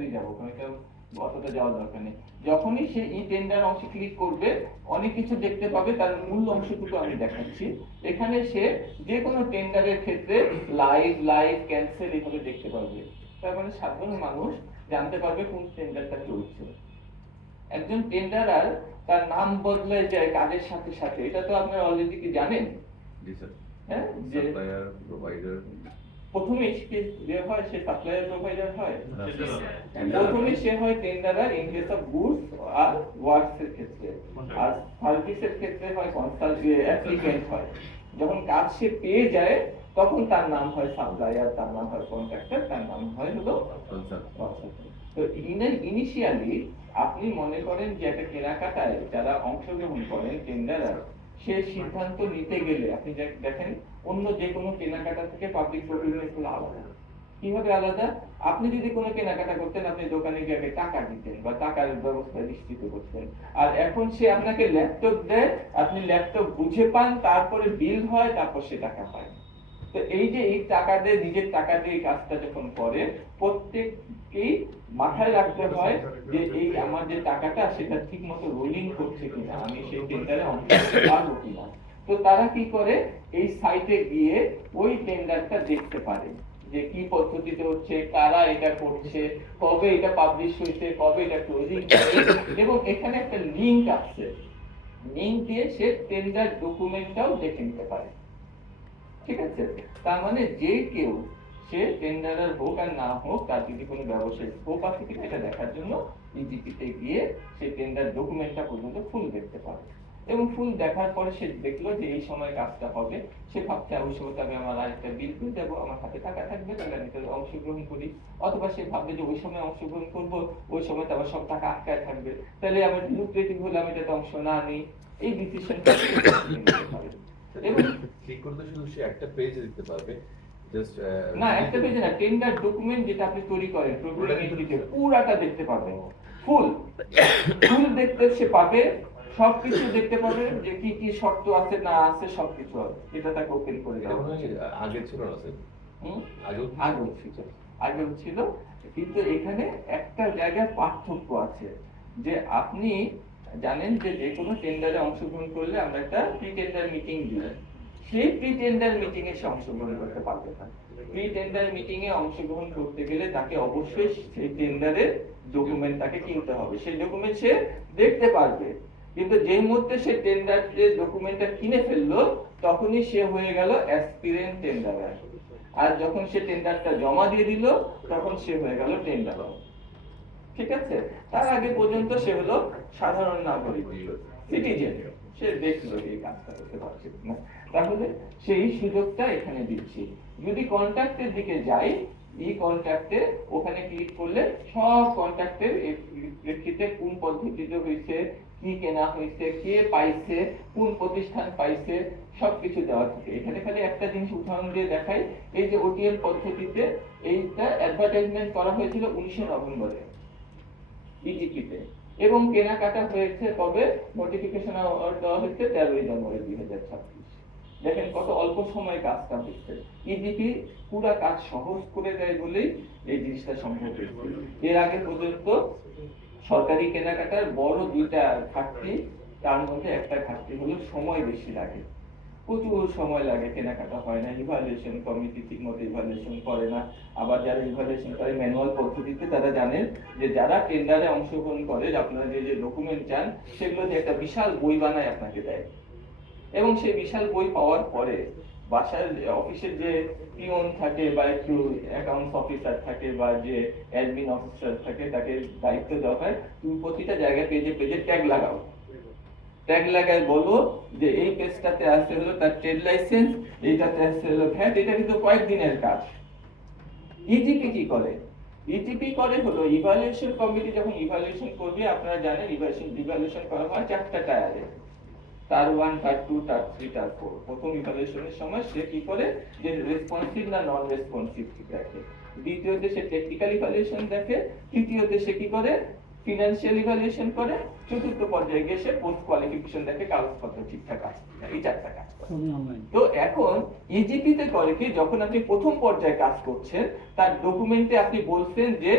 তাড়াতাড়ি যাবো, ওখানে কেউ অতটা যাওয়ার দরকার নেই। যখনই সে ই টেন্ডার অংশে ক্লিক করবে অনেক কিছু দেখতে পাবে, তার মূল অংশটুকু আমি দেখাচ্ছি। এখানে সে যে কোনো টেন্ডারের ক্ষেত্রে লাইভ ক্যান্সেল এইভাবে দেখতে পারবে। তার মানে সাধারণ মানুষ জানতে পারবে কোন টেন্ডারটা চলছে। একজন টেন্ডারার তার নাম বদলে যায় কাজের সাথে সাথে, এটা তো আপনারা অলরেডি কি জানেন? জি স্যার। হ্যাঁ, যে সাপ্লায়ার প্রোভাইডার প্রথমে যে হয় সে সাপ্লায়ার প্রোভাইডার হয়, জি প্রথমে সে হয় tenderer in case of goods আর ওয়ার্কস এর ক্ষেত্রে, আর সার্ভিসের ক্ষেত্রে হয় অ্যাপ্লিকেন্ট হয়। যখন কাজ সে পেয়ে যায় তখন তার নাম হয় সাপ্লায়ার, তার নাম হয় কন্ট্রাক্টর, তার নাম হয় হলো কনসালটেন্ট। তো ইনিশিয়ালি আপনি মনে করেন যে একটা কেনাকাটায় যারা অংশগ্রহণ করেন টেন্ডারার, সে সিদ্ধান্ত নিতে গেলে আপনি দেখেন অন্য যে কোনো কেনাকাটা থেকে পাবলিক প্রকিউরমেন্ট হলো আলাদা। কিভাবে আলাদা? আপনি যদি কোনো কেনাকাটা করতেন, আপনি দোকানে গিয়ে আগে টাকা দিতেন বা টাকার ব্যবস্থা নিশ্চিত করতেন, আর এখন সে আপনাকে ল্যাপটপ দেয়, আপনি ল্যাপটপ বুঝে পান, তারপরে বিল হয়, তারপর সে টাকা পায়। তো এই যে এই টাকা দিয়ে, নিজের টাকা দিয়ে এই কাজটা যখন করে, প্রত্যেককেই মাথায় রাখতে হয় যে এই আমার যে টাকাটা সেটা ঠিক মতো রোলিং করছে কিনা, আমি সেই টেন্ডারে অংশ নিতে পারবো কিনা। তো তারা কি করে, এই সাইটে গিয়ে ওই টেন্ডারটা দেখতে পারে যে কি পদ্ধতিতে হচ্ছে, কারা এটা করছে, কবে এটা পাবলিশ হয়েছে, কবে এটা ক্লোজিং হবে, এবং এখানে একটা লিংক আছে, লিংক দিয়ে সে টেন্ডার ডকুমেন্টটাও দেখে নিতে পারে। ঠিক আছে? তার মানে যে কেউ, সে টেন্ডারার হোক আর না হোক, তার যদি কোনো ব্যবসায়িক স্কোপ আছে কিনা এটা দেখার জন্য ইজিপিতে গিয়ে সে টেন্ডার ডকুমেন্টটা পর্যন্ত ফুল দেখতে পারে। এবং ফুল দেখার পরে সে দেখলো যে এই সময় কাজটা হবে, সে ভাবছে ওই সময় আমি আমার আরেকটা বিল করে দেবো, আমার হাতে টাকা থাকবে, তাহলে আমি তাহলে অংশগ্রহণ করি। অথবা সে ভাববে যে ওই সময় অংশগ্রহণ করবো, ওই সময় তো আবার সব টাকা আটকায় থাকবে, তাহলে আমার লুক্রেটিভ হলে আমি যাতে অংশ না নিই, এই ডিসিশনটা নিতে পারে। এবং ক্লিক করতে শুধু সে একটা পেজ দিতে পারবে, জাস্ট না একটা পেজে না, টেন্ডার ডকুমেন্ট যেটা আপনি তৈরি করেন প্রোগ্রামিং এন্টিটি পুরাটা দেখতে পাবেন, ফুল ফুল দেখতে সে পাবে, সবকিছু দেখতে পাবে যে কি কি শর্ত আছে না আছে সবকিছু আছে, এটা তাকে ওপেন করে দেওয়া হচ্ছে। আগে ছিল না স্যার? আগেও ছিল, কিন্তু এখানে একটা জায়গায় পার্থক্য আছে, যে আপনি জানেন যে যে কোনো টেন্ডারে অংশগ্রহণ করলে আমরা একটা প্রি টেন্ডার মিটিং দিই, সেই প্রি টেন্ডার মিটিং এ সে অংশগ্রহণ করতে পারবে না। প্রি টেন্ডার মিটিং এ অংশগ্রহণ করতে গেলে তাকে অবশ্যই সেই টেন্ডারের ডকুমেন্ট তাকে কিনতে হবে, সেই ডকুমেন্ট সে দেখতে পারবে। কিন্তু যেই মুহূর্তে সে টেন্ডারের ডকুমেন্টটা কিনে ফেললো, তখনই সে হয়ে গেল অ্যাসপিরেন্ট টেন্ডারার। আর যখন সে টেন্ডারটা জমা দিয়ে দিল, তখন সে হয়ে গেল টেন্ডারার। ঠিক আছে? তার আগে পর্যন্ত সে হলো সাধারণ নাগরিক, সিটিজেন, সে দেখলো এই কাজটা করতে পারছে না, তাহলে সেই সুযোগটা এখানে দিচ্ছি। যদি কন্ট্রাক্টের দিকে যাই, এই কন্ট্রাক্টে ওখানে ক্লিক করলে সব কন্ট্রাক্টের প্রেক্ষিতে কোন পদ্ধতিতে হয়েছে, কি কেনা হয়েছে, কে পাইছে, কোন প্রতিষ্ঠান পাইছে, সবকিছু দেওয়া থাকে। এখানে খালি একটা জিনিস উদাহরণ দিয়ে দেখাই, এই যে ওটিএম পদ্ধতিতে এইটা অ্যাডভার্টাইজমেন্ট করা হয়েছিল 19 নভেম্বরে ইজিপিতে, এবং কেনাকাটা হয়েছে কবে, নোটিফিকেশন দেওয়া হয়েছে 13 জানুয়ারি 2026। দেখেন কত অল্প সময়ে কাজটা হচ্ছে। ইজিপি পুরো কাজ সহজ করে দেয় বলেই এই জিনিসটা সম্ভব হয়েছে। এর আগে পর্যন্ত সরকারি কেনাকাটার বড় দুইটা ঘাটতি, তার মধ্যে একটা ঘাটতি হলো সময় বেশি লাগে, প্রচুর সময় লাগে, কেনাকাটা হয় না, ইভালুয়েশন কমিটি ঠিক মতো ইভালুয়েশন করে না। আবার যারা ইভালুয়েশন করে ম্যানুয়াল পদ্ধতিতে, তারা জানেন যে যারা টেন্ডারে অংশগ্রহণ করে আপনারা যে যে ডকুমেন্ট চান সেগুলো যে একটা বিশাল বই বানায় আপনাকে দেয়, এবং সেই বিশাল বই পাওয়ার পরে বাসার অফিসের যে পিয়ন থাকে বা একটু অ্যাকাউন্টস অফিসার থাকে বা যে অ্যাডমিন অফিসার থাকে, তাকে দায়িত্ব দেওয়া হয় তুমি প্রতিটা জায়গায় পেজে পেজে ট্যাগ লাগাও, ট্যাগ লাগায় বলো যে এই পেজটাতে আছে হলো তার ট্রেড লাইসেন্স, এইটাতে আছে হলো ভ্যাট। এটা কিন্তু কয়েকদিনের কাজ। ইজিপি কি করে? ইজিপি করে হলো ইভালুয়েশন কমিটি যখন ইভালুয়েশন করবে, আপনারা জানেন ইভালুয়েশন করা হয় 4টা টায়ারে, টার 1, টার 2, টার 3, টার 4। প্রথম ইভালুয়েশনের সময় সে কি করে, যে রেসপন্সিভ না নন রেসপন্সিভ দেখে, দ্বিতীয়তে সে টেকনিক্যাল ইভালুয়েশন দেখে, তৃতীয়তে সে কি করে, ফিনান্সিয়াল ইভালুয়েশন করে, চতুর্থ পর্যায়ে গিয়ে সে পোস্ট কোয়ালিফিকেশন দেখে কাগজপত্র ঠিকঠাক আছে, এই 4টা কাজ করে। তো এখন ইজিপিতে করে কি, যখন আপনি প্রথম পর্যায়ে কাজ করছেন, তার ডকুমেন্টে আপনি বলছেন যে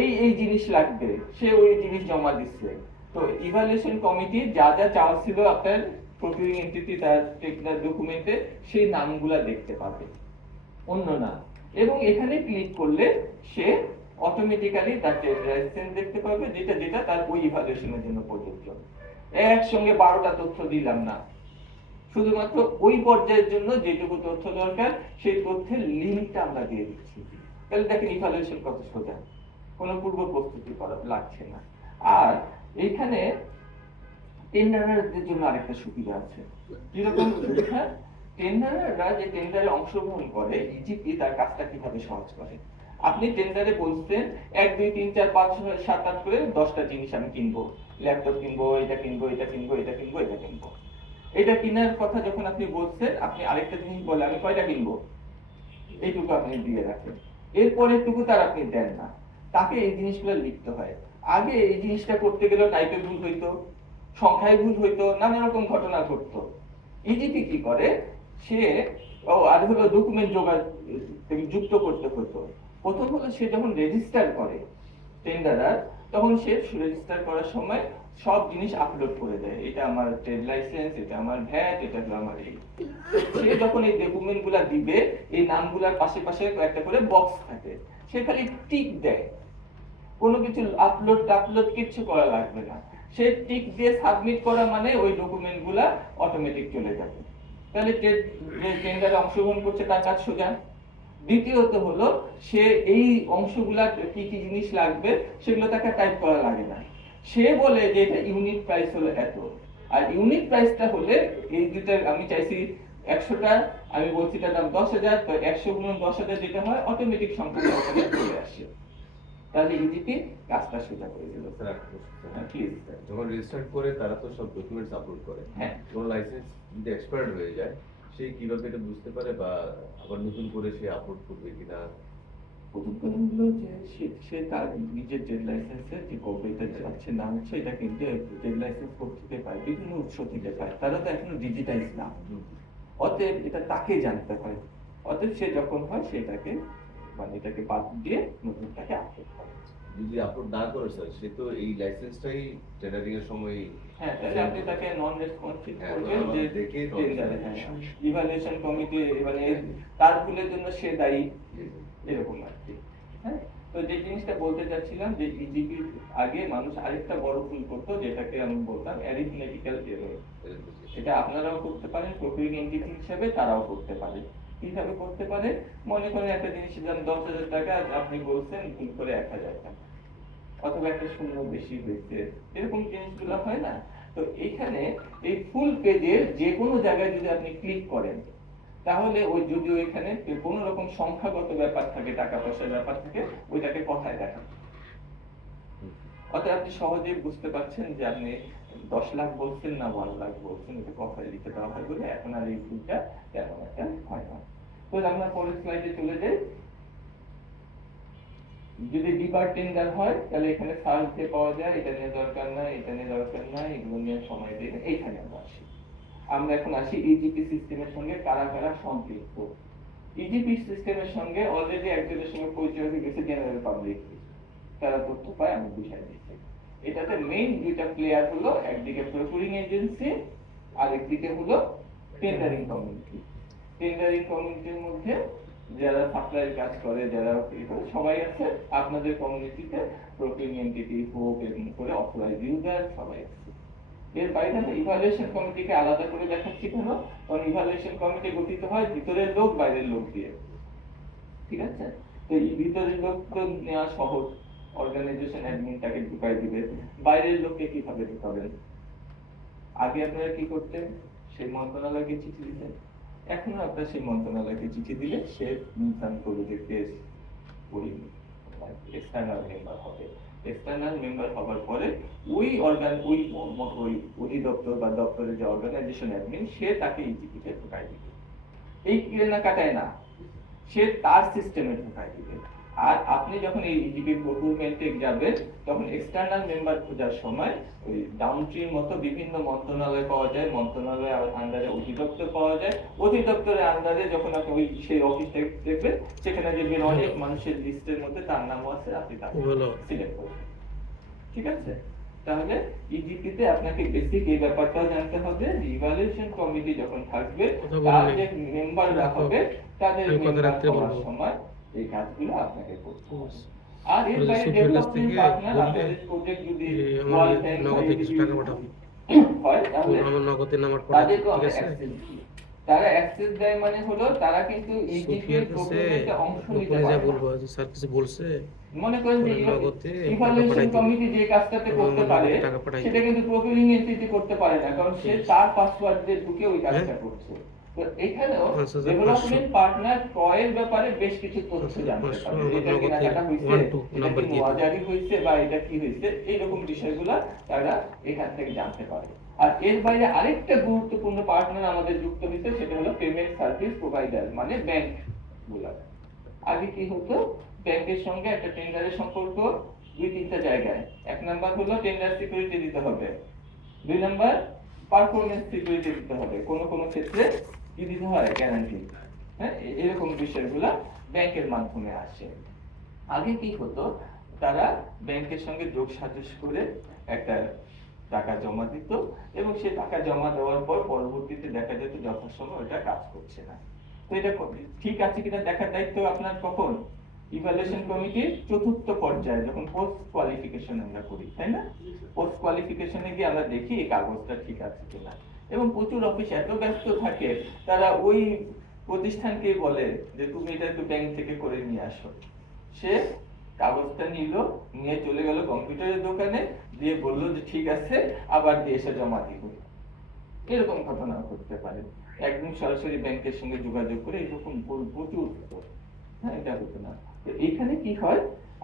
এই জিনিস লাগবে, সে ওই জিনিস জমা দিচ্ছে। তো ইভালুয়েশন কমিটি যা যা চাওয়া ছিল আপনার প্রকিউরিং এন্টিটি তার টেকনিক্যাল ডকুমেন্টে সেই নামগুলা দেখতে পাবে, অন্য নাম। এবং এখানে ক্লিক করলে সে অটোমেটিক্যালি তার ট্রেড লাইসেন্স দেখতে পাবে, যেটা যেটা তার ওই ইভালুয়েশনের জন্য প্রযোজ্য। একসঙ্গে 12টা তথ্য দিলাম না, শুধুমাত্র ওই পর্যায়ের জন্য যেটুকু তথ্য দরকার সেই তথ্যের লিঙ্কটা আমরা দিয়ে দিচ্ছি। তাহলে দেখেন ইভালুয়েশন কত সোজা, কোনো পূর্ব প্রস্তুতি করা লাগছে না। আর এইখানে টেন্ডারদের জন্য আরেকটা সুবিধা আছে। কিরকম সুবিধা? টেন্ডাররা যে টেন্ডারে অংশগ্রহণ করে, ইজিপি তার কাজটা কিভাবে সহজ করে। আপনি টেন্ডারে বলছেন 1 2 3 4 5 6 7 8 করে 10টা জিনিস আমি কিনবো, ল্যাপটপ কিনবো, এটা কিনবো, এটা কিনবো, এটা কিনবো, এটা কিনবো। এটা কেনার কথা যখন আপনি বলছেন, আপনি আরেকটা জিনিস বলে আমি কয়টা কিনবো এইটুকু আপনি দিয়ে রাখেন, এরপরেরটুকু তার আপনি দেন না। তাকে এই জিনিসগুলো লিখতে হয়। আগে এই জিনিসটা করতে গেলে টাইপে ভুল হইতো, সংখ্যায় ভুল হইতো, নানা রকম ঘটনা ঘটতো। ইজিপি কি করে, সে আর হলো ডকুমেন্ট যুক্ত করতে হতো। প্রথম হলো সে যখন রেজিস্টার করে টেন্ডারার, তখন সে রেজিস্টার করার সময় সব জিনিস আপলোড করে দেয়, এটা আমার ট্রেড লাইসেন্স, এটা আমার ভ্যাট, এটা হলো আমার এই। সে যখন এই ডকুমেন্ট গুলা দিবে, এই নামগুলার পাশে পাশে একটা করে বক্স থাকে, সে খালি টিক দেয়, কোনো কিছু আপলোড কিছু করা লাগবে না। সে টিক দিয়ে সাবমিট করা মানে ওই ডকুমেন্ট গুলা অটোমেটিক চলে যাবে। তাহলে যে টেন্ডারে অংশগ্রহণ করছে তার কাজ সোজা। দ্বিতীয়ত হলো সে এই অংশগুলা কি কি জিনিস লাগবে সেগুলো তাকে টাইপ করা লাগে না। সে বলে যে এটা ইউনিট প্রাইস হলো এত, আর ইউনিট প্রাইসটা হলে এই দুইটা আমি চাইছি 100টা, আমি বলছি তার দাম 10,000, তো 100 গুণন 10,000 যেটা হয় অটোমেটিক সংখ্যাটা ওখানে চলে আসে। তাহলে ইজিপি কাজটা সোজা করে দিল। স্যার একটা প্রশ্ন। হ্যাঁ, প্লিজ। যখন রেজিস্টার করে তারা তো সব ডকুমেন্টস আপলোড করে, হ্যাঁ। কোনো লাইসেন্স যদি এক্সপায়ার্ড হয়ে যায়, সে কিভাবে এটা বুঝতে পারে, বা আবার নতুন করে সে আপলোড করবে কিনা? প্রথম কথা হলো যে সে তার নিজের ট্রেড লাইসেন্সের যে কপিটা চাচ্ছে না হচ্ছে, এটা কিন্তু ট্রেড লাইসেন্স থেকে পায়, বিভিন্ন উৎস থেকে পায়, তারা তো এখনো ডিজিটাইজ না। অতএব এটা তাকে জানতে হয়। অতএব সে যখন হয় সেটাকে মানে এটাকে বাদ দিয়ে নতুনটাকে আপলোড করে। যদি আপলোড না করে স্যার, সে তো এই লাইসেন্সটাই টেন্ডারিং এর সময়, হ্যাঁ, তাহলে আপনি তাকে নন রেসপন্সিভ হ্যাঁ, করবেন যে দেখে টেন্ডারে, হ্যাঁ, ইভালুয়েশন কমিটি মানে তার ভুলের জন্য সে দায়ী, এরকম আর কি। হ্যাঁ, তো যে জিনিসটা বলতে চাচ্ছিলাম যে ইজিপি আগে মানুষ আরেকটা বড় ভুল করতো, যেটাকে আমি বলতাম অ্যারিথমেটিক্যাল এরর। এটা আপনারাও করতে পারেন, প্রকিউরিং এন্টিটি হিসেবে তারাও করতে পারে। কিভাবে করতে পারে? মনে করেন একটা জিনিসের দাম 10,000 টাকা, আপনি বলছেন ভুল করে 1,000 টাকা, অথবা একটা শূন্য বেশি হয়েছে, এরকম জিনিসগুলো হয় না? তো এখানে এই ফুল পেজের যে কোনো জায়গায় যদি আপনি ক্লিক করেন, তাহলে ওই যদি ওইখানে কোনো রকম সংখ্যাগত ব্যাপার থাকে, টাকা পয়সার ব্যাপার থাকে, ওইটাকে কথায় দেখান। অতএব আপনি সহজেই বুঝতে পারছেন যে আপনি 10 লাখ বলছেন না 1 লাখ বলছেন, এটা কথায় লিখে দেওয়া হয় বলে এখন আর এই ভুলটা তেমন একটা হয় না। তো আমরা পরের স্লাইডে চলে যাই। যদি ডিপার্ট টেন্ডার হয় তাহলে এখানে সার্চ দিয়ে পাওয়া যায়, এটা নিয়ে দরকার নাই, এটা নিয়ে দরকার নাই, এগুলো নিয়ে সময় দিয়ে এইখানে আমরা আসি। আমরা এখন আসি ইজিপি সিস্টেমের সঙ্গে কারা কারা সম্পৃক্ত। ইজিপি সিস্টেমের সঙ্গে অলরেডি একজনের সঙ্গে পরিচয় হয়ে গেছে, জেনারেল পাবলিক, তারা তথ্য পায়, আমি বুঝাই দিচ্ছি। এটাতে মেইন দুইটা প্লেয়ার হলো, একদিকে প্রকিউরিং এজেন্সি আর একদিকে হলো টেন্ডারিং কমিউনিটি। টেন্ডারিং কমিউনিটির মধ্যে যারা সাপ্লাইয়ের কাজ করে, যারা সবাই আছে, আপনাদের কমিউনিটিতে প্রকিউরিং এন্টিটি হোক এরকম করে অথরাইজড ইউজার সবাই আছে। এর বাইরে ইভালুয়েশন কমিটিকে আলাদা করে দেখাচ্ছি কেন? কারণ ইভালুয়েশন কমিটি গঠিত হয় ভিতরের লোক বাইরের লোক দিয়ে, ঠিক আছে? তো এই ভিতরের লোক তো নেওয়া সহজ, অর্গানাইজেশন অ্যাডমিনটাকে ঢুকাই দিবে, বাইরের লোককে কিভাবে ঢুকাবেন? আগে আপনারা কি করতেন? সেই মন্ত্রণালয়কে চিঠি দিতেন, এখনো আপনারা সেই মন্ত্রণালয়কে চিঠি দিলে সে নির্ধারণ করবে যে কেস ওই এক্সটার্নাল মেম্বার হবে। এক্সটার্নাল মেম্বার হবার পরে ওই অধিদপ্তর বা দপ্তরের যে অর্গানাইজেশন অ্যাডমিন, সে তাকে ইজিপিতে ঢুকাই দিবে। এই কেনা কাটায় না, সে তার সিস্টেমে ঢুকাই দিবে। আর আপনি যখন এই ইজিপি প্রকুরমেন্টে যাবেন তখন এক্সটার্নাল মেম্বার খোঁজার সময় ওই ডাউনস্ট্রিম মতো বিভিন্ন মন্ত্রণালয় পাওয়া যায়, মন্ত্রণালয়ের আন্ডারে অধিদপ্তর পাওয়া যায়, অধিদপ্তরের আন্ডারে যখন আপনি ওই সেই অফিসে দেখবেন সেখানে দেখবেন অনেক মানুষের লিস্টের মধ্যে তার নামও আছে, আপনি তাকে সিলেক্ট করবেন। ঠিক আছে, তাহলে ইজিপিতে আপনাকে বেসিক এই ব্যাপারটাও জানতে হবে, ইভালুয়েশন কমিটি যখন থাকবে তার যে মেম্বাররা হবে তাদের মেম্বার হওয়ার সময় এই কাজগুলো আপনাকে করতে হবে। আর এর বাইরে ডেভেলপমেন্ট পার্টনার আপনাদের প্রজেক্ট যদি ওয়ার্ল্ড ব্যাংক নগদে কিছু টাকা পাঠাবো হয় তাহলে আমার নগদের নাম্বার পাঠাবো, তাদেরকে ঠিক আমরা আছে? অ্যাক্সেস দিই। তারা অ্যাক্সেস দেয় মানে হলো তারা কিন্তু ইজিপি সুফিয়ার কাছে প্রোগ্রামে অংশ নিতে ওখানে যা পারে না। বলবো যে স্যার কিছু বলছে, মনে করেন যে ওরা নগদে টাকা ইভালুয়েশন পাঠাই দিবে। কমিটি যে কাজটাতে করতে নগদে পারে টাকা পাঠাই সেটা দিবে। কিন্তু প্রকুরিং এন্টিটি করতে পারে না, কারণ সে তার পাসওয়ার্ড দিয়ে ঢুকে ওই কাজটা করছে। তো এখানেও 5,500 ডেভেলপমেন্ট পার্টনার ক্রয়ের ব্যাপারে বেশ কিছু তথ্য জানতে 5,500 পারে, আমার এটা নগদে কেনাকাটা হইছে, 1-2 এটা নাম্বার কি দিয়ে দিবে। মোয়াজারি হইছে বা এটা কি হইছে, এইরকম বিষয়গুলো তারা এখান থেকে জানতে পারে। আর এর বাইরে আরেকটা গুরুত্বপূর্ণ পার্টনার আমাদের যুক্ত হইছে, সেটা হলো পেমেন্ট সার্ভিস প্রোভাইডার, মানে ব্যাংক গুলা। আগে কি হতো, ব্যাংকের সঙ্গে একটা টেন্ডারের সম্পর্ক দুই তিনটা জায়গায়। এক নাম্বার হলো টেন্ডার সিকিউরিটি দিতে হবে, দুই নাম্বার পারফরম্যান্স সিকিউরিটি দিতে হবে, কোন কোন ক্ষেত্রে কি দিতে হয়, গ্যারান্টি। হ্যাঁ, এরকম বিষয়গুলো ব্যাংকের মাধ্যমে আসে। আগে কি হতো, তারা ব্যাংকের সঙ্গে যোগ সাজস করে একটা টাকা জমা দিত এবং সে টাকা জমা দেওয়ার পর পরবর্তীতে দেখা যেত যথাসময় ওটা কাজ করছে না। তো এটা ঠিক আছে কিনা দেখার দায়িত্ব আপনার কখন, ইভালুয়েশন কমিটির চতুর্থ পর্যায়ে যখন পোস্ট কোয়ালিফিকেশন আমরা করি, তাই না? পোস্ট কোয়ালিফিকেশনে গিয়ে আমরা দেখি এই কাগজটা ঠিক আছে কিনা। এবং প্রচুর অফিস এত ব্যস্ত থাকে, তারা ওই প্রতিষ্ঠানকে বলে যে তুমি এটা একটু ব্যাংক থেকে করে নিয়ে আসো। সে কাগজটা নিল, নিয়ে চলে গেল কম্পিউটারের দোকানে, দিয়ে বললো যে ঠিক আছে, আবার দিয়ে এসে জমা দিব। এরকম ঘটনা ঘটতে পারে। একদম সরাসরি ব্যাংকের সঙ্গে যোগাযোগ করে এরকম প্রচুর হতো। হ্যাঁ, এটা হতো না। তো এখানে কি হয়,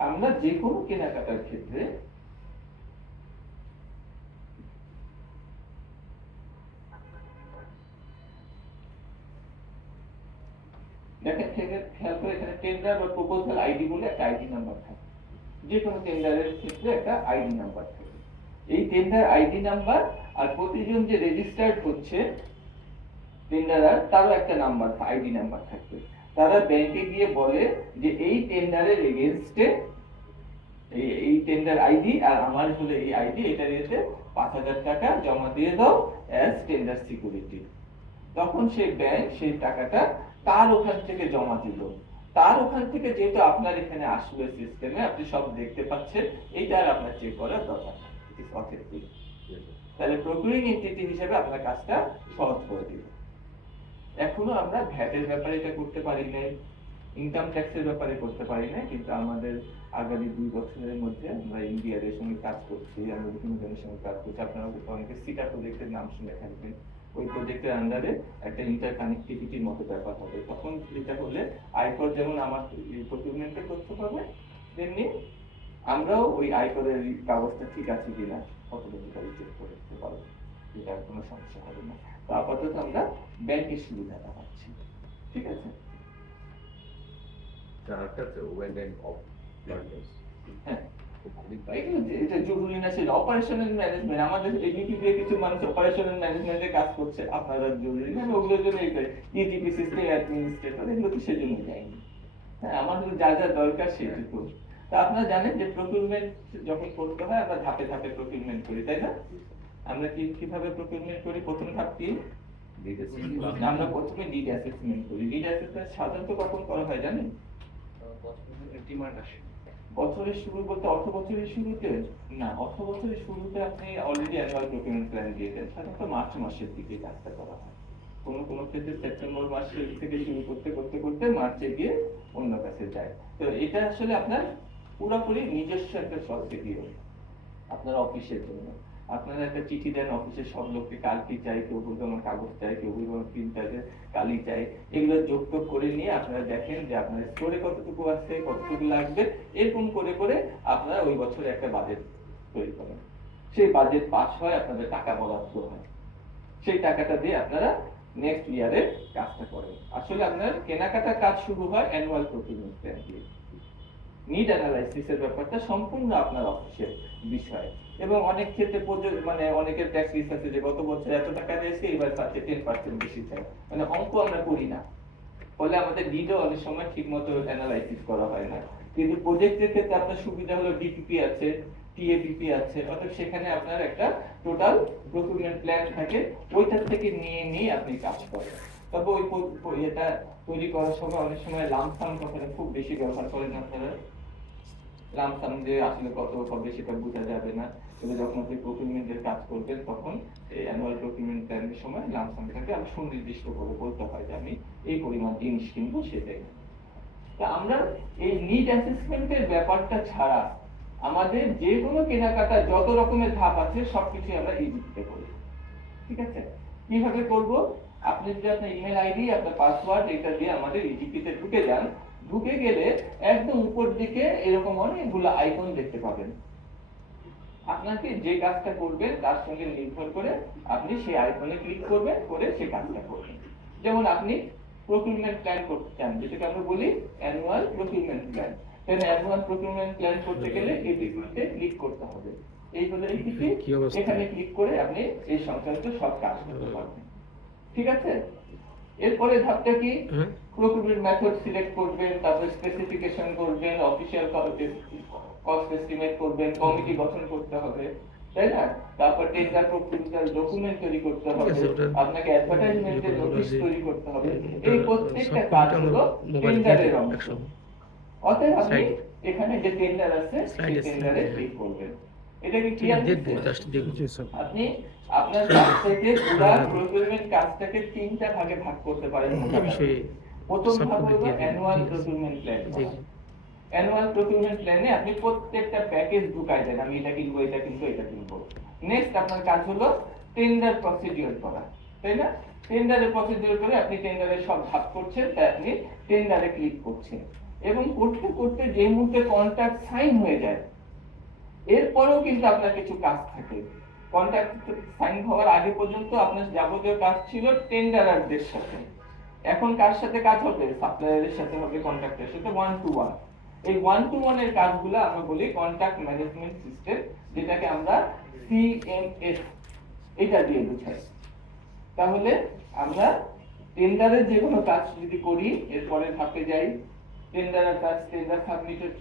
আমরা যে কোনো কেনাকাটার ক্ষেত্রে দেখেন, খেয়াল করে এখানে টেন্ডার বা প্রপোজাল আইডি বলে একটা আইডি নাম্বার থাকে। যে কোনো টেন্ডারের ক্ষেত্রে একটা আইডি নাম্বার থাকে। এই টেন্ডার আইডি নাম্বার আর প্রতিজন যে রেজিস্টার্ড হচ্ছে টেন্ডারার, তারও একটা নাম্বার আইডি নাম্বার থাকবে। তারা ব্যাংকে গিয়ে বলে যে এই টেন্ডারের এগেইনস্টে এই টেন্ডার আইডি আর আমার হলো এই আইডি, এটা দিয়েছে 5,000 টাকা জমা দিয়ে দাও অ্যাজ টেন্ডার সিকিউরিটি। তখন সেই ব্যাংক সেই টাকাটা তার ওখান থেকে জমা দিল। তার ওখান থেকে যেহেতু আপনার এখানে আসবে সিস্টেমে, আপনি সব দেখতে পাচ্ছেন, এইটা আর আপনার চেক করার দরকার নেই, ইট ইজ অথেন্টিক। তাহলে প্রকুরিং এন্টিটি হিসেবে আপনার কাজটা সহজ করে দিল। এখনো আমরা ভ্যাটের ব্যাপারে এটা করতে পারি নাই, ইনকাম ট্যাক্সের ব্যাপারে করতে পারি না, কিন্তু আমাদের আগামী 2 বছরের মধ্যে আমরা ইন্ডিয়ার সঙ্গে কাজ করছি, আমরা বিভিন্ন জনের সঙ্গে কাজ করছি। আপনারা অনেকে সিটা প্রজেক্টের নাম শুনে থাকবেন। ওই প্রজেক্টের আন্ডারে একটা ইন্টার কানেক্টিভিটির মতো ব্যাপার হবে। তখন যেটা হলে আয়কর যেমন আমার প্রকিউরমেন্টে করতে পারবে, তেমনি আমরাও ওই আয়করের কাগজটা ঠিক আছে কিনা অটোমেটিক্যালি চেক করে দিতে পারবো, এটা কোনো সমস্যা হবে না। তো আপাতত আমরা ব্যাংকের সুবিধাটা পাচ্ছি, ঠিক আছে। আরেকটা আছে ওয়েন এন্ড অফ পার্টনার্স। হ্যাঁ, এটা জরুরি না, সেটা অপারেশনাল ম্যানেজমেন্ট। আমাদের এবিপি দিয়ে কিছু মানুষ অপারেশনাল ম্যানেজমেন্টে কাজ করছে, আপনারা জরুরি না, ওগুলোর জন্য ইজিপি সিস্টেম অ্যাডমিনিস্ট্রেটর এগুলো তো সেজন্য যায়নি। হ্যাঁ, আমাদের যা যা দরকার সেটুকু। তা আপনারা জানেন যে প্রকিউরমেন্ট যখন করতে হয় আমরা ধাপে ধাপে প্রকিউরমেন্ট করি, তাই না? আমরা কিভাবে প্রকিউরমেন্ট করি? প্রথম ধাপ কি? আমরা প্রথমে নিড অ্যাসেসমেন্ট করি। নিড অ্যাসেসমেন্ট সাধারণত কখন করা হয় জানেন? ডিমান্ড আসে বছরের শুরু বলতে অর্থ বছরের শুরুতে না, অর্থ বছরের শুরুতে আপনি অলরেডি অ্যানুয়াল প্রকিউরমেন্ট প্ল্যান দিয়ে দেন। সাধারণত মার্চ মাসের দিকে কাজটা করা হয়। কোনো ক্ষেত্রে সেপ্টেম্বর মাসের থেকে শুরু করতে করতে করতে মার্চে গিয়ে অন্য কাছে যায়। তো এটা আসলে আপনার পুরোপুরি নিজস্ব একটা সবসিডিও আপনার অফিসের জন্য। আপনারা একটা চিঠি দেন অফিসের সব লোককে, কাল কি চাই, কেউ বলবে আমার কাগজ চাই, কেউ বলবে আমার প্রিন্টারে কালি চাই, এগুলো যোগ করে নিয়ে আপনারা দেখেন যে আপনার স্টোরে কতটুকু আছে, কতটুকু লাগবে, এরকম করে করে আপনারা ওই বছরে একটা বাজেট তৈরি করেন। সেই বাজেট পাস হয়, আপনাদের টাকা বরাদ্দ হয়, সেই টাকাটা দিয়ে আপনারা নেক্সট ইয়ারে কাজটা করেন। আসলে আপনার কেনাকাটা কাজ শুরু হয় অ্যানুয়াল প্রকিউরমেন্ট প্ল্যান দিয়ে। নিড অ্যানালাইসিসের ব্যাপারটা সম্পূর্ণ আপনার অফিসের বিষয়। এবং অনেক ক্ষেত্রে মানে অনেকের ট্যাক্স লিস্ট আছে যে গত বছর এত টাকা দিয়েছে, এবার পাচ্ছে 10% বেশি চাই, মানে অঙ্ক আমরা করি না, ফলে আমাদের নিডও অনেক সময় ঠিক মতো অ্যানালাইসিস করা হয় না। কিন্তু প্রজেক্টের ক্ষেত্রে আপনার সুবিধা হলো ডিপিপি আছে, টিএপিপি আছে, অর্থাৎ সেখানে আপনার একটা টোটাল প্রকিউরমেন্ট প্ল্যান থাকে, ওইটার থেকে নিয়ে আপনি কাজ করেন। তবে এটা তৈরি করার সময় অনেক সময় লামসাম কথাটা খুব বেশি ব্যবহার করেন আপনারা। লামসাম যে আসলে কত হবে সেটা বোঝা যাবে না, তবে যখন আপনি প্রকিউরমেন্টের কাজ করবেন তখন এই অ্যানুয়াল প্রকিউরমেন্ট প্ল্যানের সময় লামসামটাকে আমি সুনির্দিষ্ট করে বলতে হয় যে আমি এই পরিমাণ জিনিস কিনবো সেটাই। তা আমরা এই নিড অ্যাসেসমেন্টের ব্যাপারটা ছাড়া আমাদের যে কোনো কেনাকাটা যত রকমের ধাপ আছে সবকিছু আমরা ইজিপিতে করি। ঠিক আছে, কিভাবে করব? আপনি যদি আপনার ইমেল আইডি, আপনার পাসওয়ার্ড এটা দিয়ে আমাদের ইজিপিতে ঢুকে যান, ঢুকে গেলে একদম উপর দিকে এরকম অনেকগুলো আইকন দেখতে পাবেন। আপনাকে যে কাজটা করবেন তার সঙ্গে নির্ভর করে আপনি সেই আইকনে ক্লিক করবেন, করে সেই কাজটা করবেন। যেমন আপনি প্রকিউরমেন্ট প্ল্যান করতে চান, যেটাকে আমরা বলি অ্যানুয়াল প্রকিউরমেন্ট প্ল্যান। তাহলে অ্যানুয়াল প্রকিউরমেন্ট প্ল্যান করতে গেলে এই বিকল্পে ক্লিক করতে হবে। এই হলো এইটিপি, এখানে ক্লিক করে আপনি এই সংক্রান্ত সব কাজ করতে পারবেন। ঠিক আছে, এরপরে ধাপটা কি? প্রকিউরমেন্ট মেথড সিলেক্ট করবেন, তারপর স্পেসিফিকেশন করবেন, অফিশিয়াল কস্ট এস্টিমেট করবেন, কমিটি গঠন করতে হবে, তাই না? তারপর টেন্ডার প্রপোজাল ডকুমেন্ট তৈরি করতে হবে, আপনাকে অ্যাডভার্টাইজমেন্টের নোটিশ তৈরি করতে হবে। এই প্রত্যেকটা কাজ হলো টেন্ডারের অংশ। অতএব আপনি এখানে যে টেন্ডার আছে সেই টেন্ডারে ক্লিক করবেন। এটা কি ক্লিয়ার? আপনি আপনার কাজ থেকে পুরো প্রকিউরমেন্ট কাজটাকে তিনটা ভাগে ভাগ করতে পারেন। প্রথম ভাগ হলো annual procurement plan. Annual procurement প্ল্যানে আপনি প্রত্যেকটা প্যাকেজ ঢুকাই দেন, আমি এটা কিনবো, এটা কিনবো, এটা কিনবো। নেক্সট আপনার কাজ হলো টেন্ডার প্রসিডিউর করা, তাই না? টেন্ডারে প্রসিডিউর করে আপনি টেন্ডারে সব ধাপ করছেন, তাই আপনি টেন্ডারে ক্লিক করছেন। এবং করতে করতে যে মুহূর্তে কন্ট্রাক্ট সাইন হয়ে যায়, এরপরেও কিন্তু আপনার কিছু কাজ থাকে। কন্ট্রাক্ট সাইন হওয়ার আগে পর্যন্ত আপনার যাবতীয় কাজ ছিল টেন্ডারদের সাথে। এখন কার সাথে কাজ হবে? সাপ্লায়ারের সাথে হবে, কন্ট্রাক্টের সাথে 1 to 1। এই 1 to 1 এর কাজগুলো আমরা বলি কন্ট্রাক্ট ম্যানেজমেন্ট সিস্টেম, যেটাকে আমরা সিএমএস এটা দিয়ে বুঝাই। তাহলে আমরা টেন্ডারের যে কোনো কাজ যদি করি, এরপরে ধাপে যাই। টেন্ডারের কাজ টেন্ডার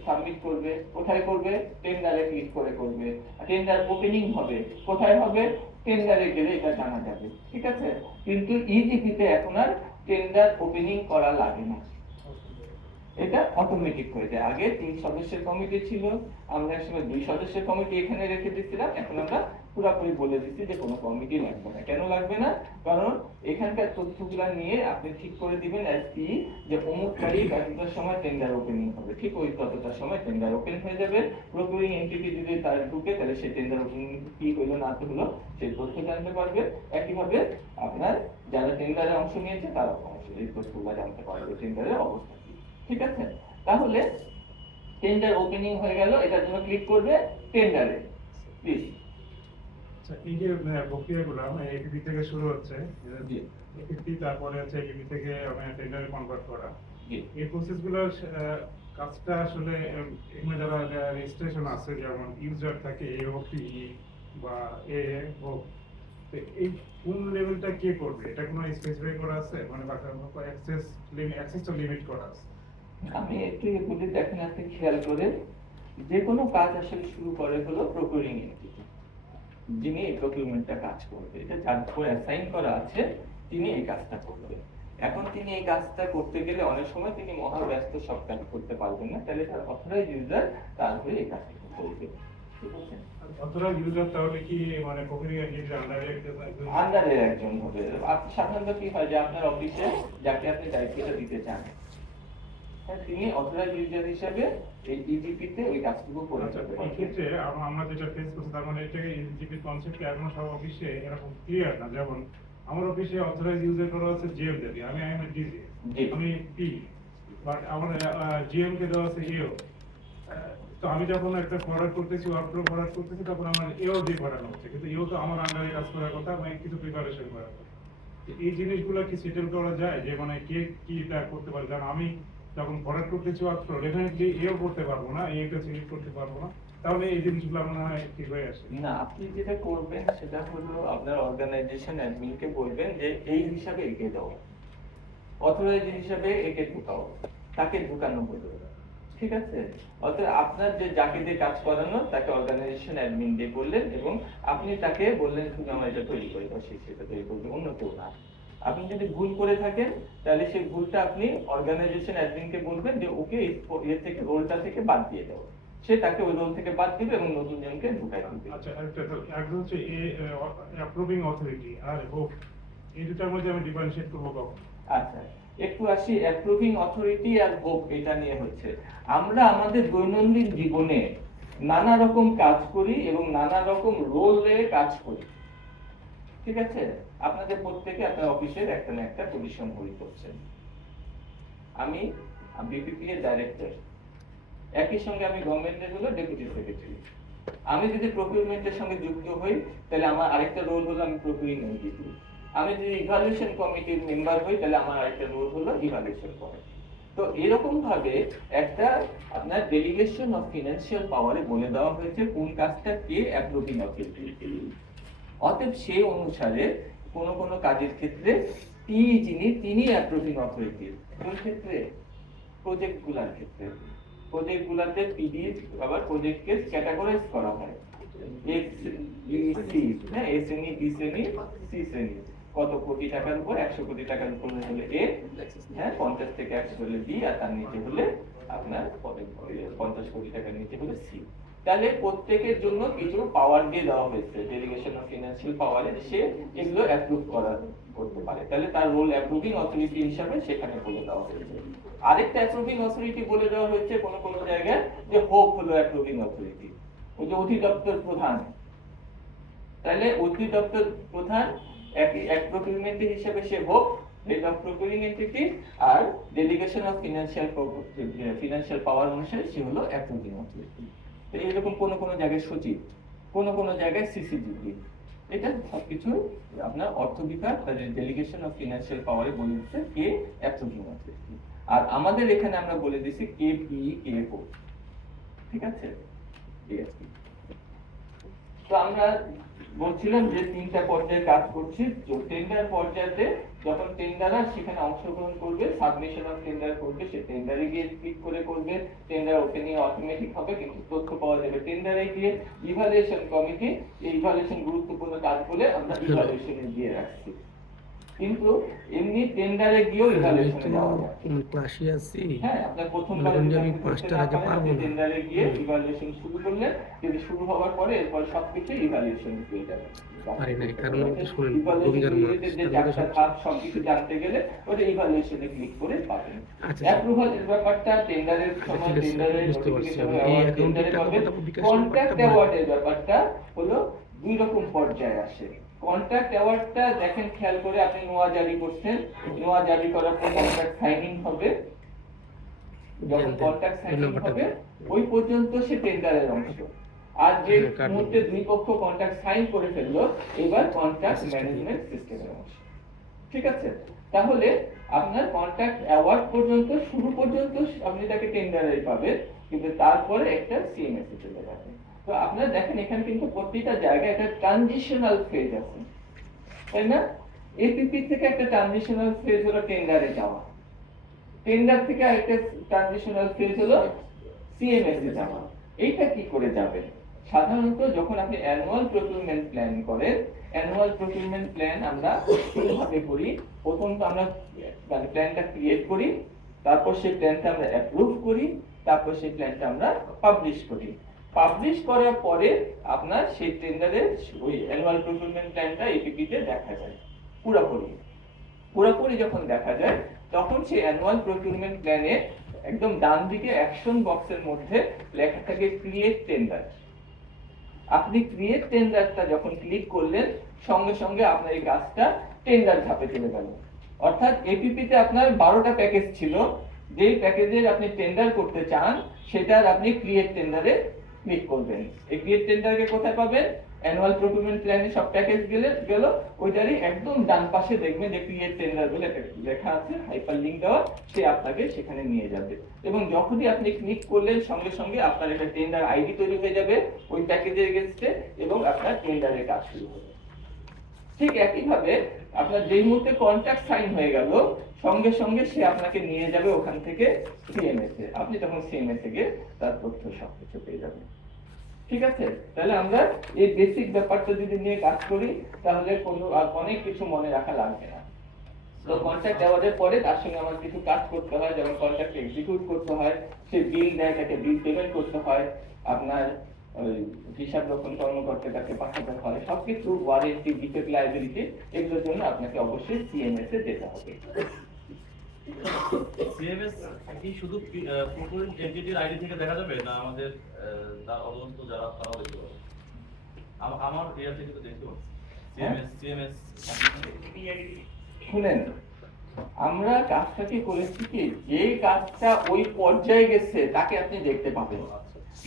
সাবমিট করবে, কোথায় করবে? টেন্ডারে ক্লিক করে করবে। টেন্ডার ওপেনিং হবে, কোথায় হবে? টেন্ডারে গেলে এটা জানা যাবে। ঠিক আছে, কিন্তু ইজিপিতে এখন আর টেন্ডার ওপেনিং করা লাগে না, এটা অটোমেটিক হয়ে যায়। আগে 3 সদস্যের কমিটি ছিল, আমরা একসময় 2 সদস্যের কমিটি এখানে রেখে দিয়েছিলাম, এখন আমরা পুরোপুরি বলে দিচ্ছি যে কোনো কমিটি লাগবে না। কেন লাগবে না? কারণ এখানকার তথ্যগুলো নিয়ে আপনি ঠিক করে দিবেন এসপি যে অমুক তারিখ এতটার সময় টেন্ডার ওপেনিং হবে, ঠিক ওই ততটার সময় টেন্ডার ওপেন হয়ে যাবে। প্রকিউরিং এন্টিটি যদি তার ঢুকে, তাহলে সেই টেন্ডার ওপেনিং কি হলো না হলো সেই তথ্য জানতে পারবে। একইভাবে আপনার যারা টেন্ডারে অংশ নিয়েছে তারা এই তথ্যগুলো জানতে পারবে, টেন্ডারের অবস্থা। ঠিক আছে, তাহলে টেন্ডার ওপেনিং হয়ে গেল, এটার জন্য ক্লিক করবে টেন্ডারে প্লিজ। আচ্ছা, এই যে প্রক্রিয়াগুলো এপিপি থেকে শুরু হচ্ছে, এপিপি তারপরে হচ্ছে এপিপি থেকে টেন্ডারে কনভার্ট করা, এই প্রসেসগুলোর কাজটা আসলে এখানে যারা রেজিস্ট্রেশন আছে, যেমন ইউজার থাকে এ হোক টি বা এ হোক, এই কোন লেভেলটা কে করবে? এটা কোনো স্পেসিফাই করা আছে, মানে অ্যাক্সেসটা লিমিট করা আছে? আমি একটু বলি, দেখেন আপনি খেয়াল করে, যে কোনো কাজ আসলে শুরু করে হলো প্রকিউরিং এন্টিটি, যিনি এই প্রকিউরমেন্টটা কাজ করবে, এটা যার উপর অ্যাসাইন করা আছে তিনি এই কাজটা করবে। এখন তিনি এই কাজটা করতে গেলে অনেক সময় তিনি মহাব্যস্ত, সব কাজ করতে পারবেন না, তাহলে তার অথরাইজ ইউজার তার হয়ে এই কাজটা করবে। ঠিক আছে, অথরাইজ ইউজার তাহলে কি মানে প্রকিউরিং এন্টিটির আন্ডারে একজন হবে। আপনি সাধারণত কি হয় যে আপনার অফিসে যাকে আপনি দায়িত্বটা দিতে চান, তিনি অথরাইজ ইউজার হিসেবে এই ইজিপি তে ওই কাজটুকু করে যাবে। এই ক্ষেত্রে আমরা যেটা ফেস করছি, তার মানে এটাকে ইজিপি কনসেপ্ট এখনো সব অফিসে এরকম ক্লিয়ার না। যেমন আমার অফিসে অথরাইজ ইউজার করা আছে জিএম দেবে, আমি ডিজি, আমি পি, বাট আমার জিএম কে দেওয়া আছে এও। তো আমি যখন একটা ফরওয়ার্ড করতেছি, ওয়ার্কফ্লো ফরওয়ার্ড করতেছি, তখন আমার এও দিয়ে করানো হচ্ছে, কিন্তু এও তো আমার আন্ডারে কাজ করার কথা, আমি কিছু প্রিপারেশন করার কথা। এই জিনিসগুলো কি সেটেল করা যায়, যে মানে কে কি এটা করতে পারে? কারণ আমি যখন প্রোডাক্ট করতে চাই মাত্র ডেফিনেটলি এও করতে পারবো না, এইটা সিলেক্ট করতে পারবো না, তাহলে এই জিনিসগুলো মনে হয় ঠিক হয়ে আসে। না, আপনি যেটা করবেন সেটা হলো আপনার অর্গানাইজেশন অ্যাডমিনকে বলবেন যে এই হিসাবে এঁকে দাও, অথরাইজ হিসাবে এঁকে ঢুকাও, তাকে ঢুকানো বলবে, ঠিক আছে? অর্থাৎ আপনার যে যাকে দিয়ে কাজ করানো তাকে অর্গানাইজেশন অ্যাডমিন দিয়ে বললেন এবং আপনি তাকে বললেন তুমি আমার এটা তৈরি করে দাও, সে সেটা তৈরি করবে, অন্য কেউ না। আপনি যদি ভুল করে থাকেন তাহলে সেই ভুলটা আপনি অর্গানাইজেশন অ্যাডমিনকে বলবেন যে ওকে এর থেকে রোলটা থেকে বাদ দিয়ে দাও, সে তাকে ওই রোল থেকে বাদ দিবে এবং নতুন জনকে ঢুকাই দিবে। আচ্ছা, একটা হচ্ছে অ্যাপ্রুভিং অথরিটি আর হোপ, এই দুটার মধ্যে আমি ডিফারেন্সিয়েট করবো কখন? আচ্ছা, একটু আসি অ্যাপ্রুভিং অথরিটি আর হোপ, এটা নিয়ে হচ্ছে আমরা আমাদের দৈনন্দিন জীবনে নানা রকম কাজ করি এবং নানা রকম রোলে কাজ করি, ঠিক আছে? আপনাদের প্রত্যেকে আপনার অফিসের একটা না একটা পজিশন হোল্ড করছেন। আমি বিপিপি এর ডাইরেক্টর, একই সঙ্গে আমি গভর্নমেন্টের হলো ডেপুটি সেক্রেটারি। আমি যদি প্রকিউরমেন্টের সঙ্গে যুক্ত হই তাহলে আমার আরেকটা রোল হলো আমি প্রকিউরিং এন্টিটি। আমি যদি ইভালুয়েশন কমিটির মেম্বার হই তাহলে আমার আরেকটা রোল হলো ইভালুয়েশন কমিটি। তো এরকম ভাবে একটা আপনার ডেলিগেশন অফ ফিনান্সিয়াল পাওয়ারে বলে দেওয়া হয়েছে কোন কাজটা কে অ্যাপ্রুভিং অথরিটি। অতএব সেই অনুসারে কোন কোন কাজের ক্ষেত্রে তিনি অ্যাপ্রুভিং অথরিটি। কোন ক্ষেত্রে? প্রজেক্ট গুলার ক্ষেত্রে। প্রজেক্ট গুলাতে পিডি আবার প্রজেক্টকে ক্যাটাগরাইজ করা হয় এ সি, হ্যাঁ, এ শ্রেণী, বি শ্রেণী, সি শ্রেণী। কত কোটি টাকার উপর, 100 কোটি টাকার উপর হলে এ, হ্যাঁ, 50 থেকে 100 হলে বি, আর তার নিচে হলে আপনার 50 কোটি টাকার নিচে হলে সি। তাহলে প্রত্যেকের জন্য কিছু পাওয়ার দিয়ে দেওয়া হয়েছে ডেলিগেশন অফ ফিনান্সিয়াল পাওয়ারে, সে এগুলো অ্যাপ্রুভ করতে পারে। তাহলে তার রোল অ্যাপ্রুভিং অথরিটি হিসাবে সেখানে বলে দেওয়া হয়েছে। আরেকটা অ্যাপ্রুভিং অথরিটি বলে দেওয়া হয়েছে কোন কোন জায়গায় যে হোপ হলো অ্যাপ্রুভিং অথরিটি, ওই যে অধিদপ্তর প্রধান। তাহলে অধিদপ্তর প্রধান এক প্রকিউরমেন্ট হিসেবে সে HOPE, head of procuring entity, আর ডেলিগেশন অফ ফিনান্সিয়াল পাওয়ার অনুসারে সে হলো অ্যাপ্রুভিং অথরিটি। তো এরকম কোন কোন জায়গায় সচিব, কোন কোন জায়গায় সিসিডিপি, এটা সবকিছু আপনার অর্থ বিভাগ তাদের ডেলিগেশন অফ ফিনান্সিয়াল পাওয়ারে বলে দিচ্ছে কে অ্যাপ্রুভিং অথরিটি। আর আমাদের এখানে আমরা বলে দিছি কে পি কে ও, ঠিক আছে? তো আমরা বলছিলাম যে তিনটা পর্যায়ে কাজ করছি। টেন্ডার পর্যায়ে যখন টেন্ডাররা সেখানে অংশগ্রহণ করবে, সাবমিশন অফ টেন্ডার করবে, সে টেন্ডারে গিয়ে ক্লিক করে করবে, টেন্ডার ওপেনিং অটোমেটিক হবে, কিন্তু তথ্য পাওয়া যাবে টেন্ডারে গিয়ে। ইভালুয়েশন কমিটি, এই ইভালুয়েশন গুরুত্বপূর্ণ কাজ বলে আমরা ইভালুয়েশনে দিয়ে রাখছি, কিন্তু এমনি টেন্ডারে গিয়েও ইভালুয়েশনে যাওয়া যায়। ক্লাসে আছি, হ্যাঁ, আপনার প্রথমবার ধরুন যে আমি 5টার আগে পারবো না, টেন্ডারে গিয়ে ইভালুয়েশন শুরু করলেন, কিন্তু শুরু হওয়ার পরে এরপর সবকিছু ইভালুয়েশন পেয়ে যাবে। পারি নাই, কারণ ওটা শুনেন ইভালুয়েশন রমজান মাস, রিলেটেড যে তারপরে চারটা ধাপ সবকিছু জানতে গেলে ওটা ইভালুয়েশনে ক্লিক করে পাবেন। আচ্ছা, অ্যাপ্রুভালের ব্যাপারটা টেন্ডারের সময়, ঠিক আছে, টেন্ডারের বুঝতে পারছি। নোটিফিকেশন এই অ্যাওয়ার্ড অ্যাকাউন্টিং টেন্ডারে টাকা পাবেন। তারপর বিকাশ কন্ট্রাক্ট ব্যাপারটা অ্যাওয়ার্ডের ব্যাপারটা হলো দুই রকম পর্যায়ে আসে। কন্ট্রাক্ট অ্যাওয়ার্ডটা দেখেন, খেয়াল করে, আপনি নোয়া জারি করছেন, নোয়া জারি করার পর কন্ট্রাক্ট সাইনিং হবে, যখন কন্ট্রাক্ট সাইনিং হবে ওই পর্যন্ত সে টেন্ডারের অংশ। আর যে মুহূর্তে দুই পক্ষ কন্ট্রাক্ট সাইন করে ফেললো, এবার কন্ট্রাক্ট ম্যানেজমেন্ট সিস্টেমের অংশ, ঠিক আছে? তাহলে আপনার কন্ট্রাক্ট অ্যাওয়ার্ড পর্যন্ত, শুরু পর্যন্ত আপনি তাকে টেন্ডারে পাবেন, কিন্তু তারপরে একটা সিএমএস এ চলে যাবে। তো আপনারা দেখেন এখানে কিন্তু প্রত্যেকটা জায়গায় একটা ট্রানজিশনাল ফেজ আছে, তাই না? এপিপি থেকে একটা ট্রানজিশনাল ফেজ হলো টেন্ডারে যাওয়া, টেন্ডার থেকে আরেকটা ট্রানজিশনাল ফেজ হলো সিএমএস এ যাওয়া। এইটা কি করে যাবে? সাধারণত যখন আপনি অ্যানুয়াল প্রকিউরমেন্ট প্ল্যান করেন, অ্যানুয়াল প্রকিউরমেন্ট প্ল্যান আমরা কিভাবে করি? প্রথম তো আমরা মানে প্ল্যানটা ক্রিয়েট করি, তারপর সেই প্ল্যানটা আমরা অ্যাপ্রুভ করি, তারপর সেই প্ল্যানটা আমরা পাবলিশ করি। পাবলিশ করার পরে আপনার সেই টেন্ডারের ওই অ্যানুয়াল প্রকিউরমেন্ট প্ল্যানটা এপিপি তে দেখা যায় পুরোপুরি যখন দেখা যায়, তখন সেই অ্যানুয়াল প্রকিউরমেন্ট প্ল্যানে একদম ডান দিকে অ্যাকশন বক্সের মধ্যে লেখা থাকে ক্রিয়েট টেন্ডার। আপনি ক্রিয়েট টেন্ডারটা যখন ক্লিক করলেন, সঙ্গে সঙ্গে আপনার এই কাজটা টেন্ডার ধাপে চলে গেল। অর্থাৎ এপিপি তে আপনার 12টা প্যাকেজ ছিল, যেই প্যাকেজের আপনি টেন্ডার করতে চান সেটার আপনি ক্রিয়েট টেন্ডারে ক্লিক করবেন। এই ক্রিয়েট টেন্ডারকে কোথায় পাবেন? অ্যানুয়াল প্রকিউরমেন্ট প্ল্যানে সব প্যাকেজ গেল ওইটারই একদম ডান পাশে দেখবেন যে ক্রিয়েট টেন্ডার বলে একটা লেখা আছে, হাইপার লিংক দেওয়া, সে আপনাকে সেখানে নিয়ে যাবে এবং যখনই আপনি ক্লিক করলেন সঙ্গে সঙ্গে আপনার একটা টেন্ডার আইডি তৈরি হয়ে যাবে ওই প্যাকেজের এগেইনস্টে এবং আপনার টেন্ডারের কাজ শুরু হবে। ঠিক একইভাবে আপনার যেই মুহূর্তে কন্ট্রাক্ট সাইন হয়ে গেল সঙ্গে সঙ্গে সে আপনাকে নিয়ে যাবে ওখান থেকে সিএমএস এ, আপনি তখন সিএমএস এ গিয়ে তার তথ্য সবকিছু পেয়ে যাবেন। ঠিক আছে, তাহলে আমরা এই বেসিক ব্যাপারটা যদি নিয়ে কাজ করি তাহলে কোনো আর অনেক কিছু মনে রাখা লাগবে না। তো কন্ট্রাক্ট দেওয়ার পরে তার সঙ্গে আমার কিছু কাজ করতে হয়, যেমন কন্ট্রাক্ট এক্সিকিউট করতে হয়, সে বিল দেয় তাকে বিল পেমেন্ট করতে হয়, আপনার ওই হিসাব রক্ষণ কর্মকর্তার কাছে পাঠাতে হয়, সবকিছু ওয়ারেন্টি, ডিফেক্ট, লায়াবিলিটি এগুলোর জন্য আপনাকে অবশ্যই সিএমএস এ যেতে হবে। সিএমএস কি শুধু প্রপোজড এন্টিটির আইডি থেকে দেখা যাবে না আমাদের তার অধীনস্থ যারা তারাও দেখতে পাবে? আমার এরিয়া থেকে তো দেখতে পাচ্ছি সিএমএস শুনেন, আমরা কাজটা কি করেছি কি, যে কাজটা ওই পর্যায়ে গেছে তাকে আপনি দেখতে পাবেন,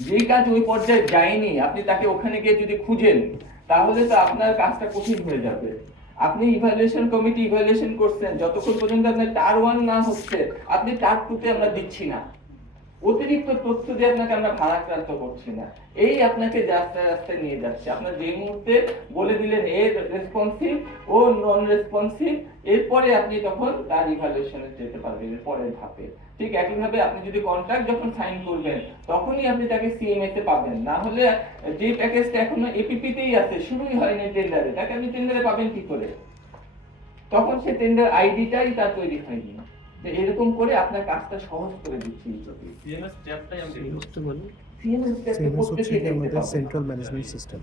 যে কাজ ওই পর্যায়ে যায়নি আপনি তাকে ওখানে গিয়ে যদি খুঁজেন তাহলে তো আপনার কাজটা কঠিন হয়ে যাবে। আপনি ইভালুয়েশন কমিটি ইভালুয়েশন করছেন, যতক্ষণ পর্যন্ত আপনার টার 1 না হচ্ছে আপনি টার 2 তে আমরা দিচ্ছি না, অতিরিক্ত তথ্য দিয়ে আপনাকে আমরা ভারাক্রান্ত করছি না, এই আপনাকে রাস্তায় রাস্তায় নিয়ে যাচ্ছে। আপনার যে মুহূর্তে বলে দিলেন এ রেসপন্সিভ ও নন রেসপন্সিভ, এরপরে আপনি তখন তার ইভালুয়েশনে যেতে পারবেন পরের ধাপে। ঠিক একইভাবে আপনি যদি কন্ট্রাক্ট যখন সাইন করবেন তখনই আপনি তাকে সিএমএস এ পাবেন, না হলে যে প্যাকেজটা এখনো এপিপি তেই আছে, শুরুই হয়নি টেন্ডারে, তাকে আপনি টেন্ডারে পাবেন কি করে? তখন সে টেন্ডার আইডিটাই তার তৈরি হয়নি। তো এরকম করে আপনার কাজটা সহজ করে দিচ্ছি। সিএমএস ট্যাবটাই আমি বুঝতে পারলাম। সিএমএস CMS হচ্ছে কি আমাদের সেন্ট্রাল ম্যানেজমেন্ট সিস্টেম।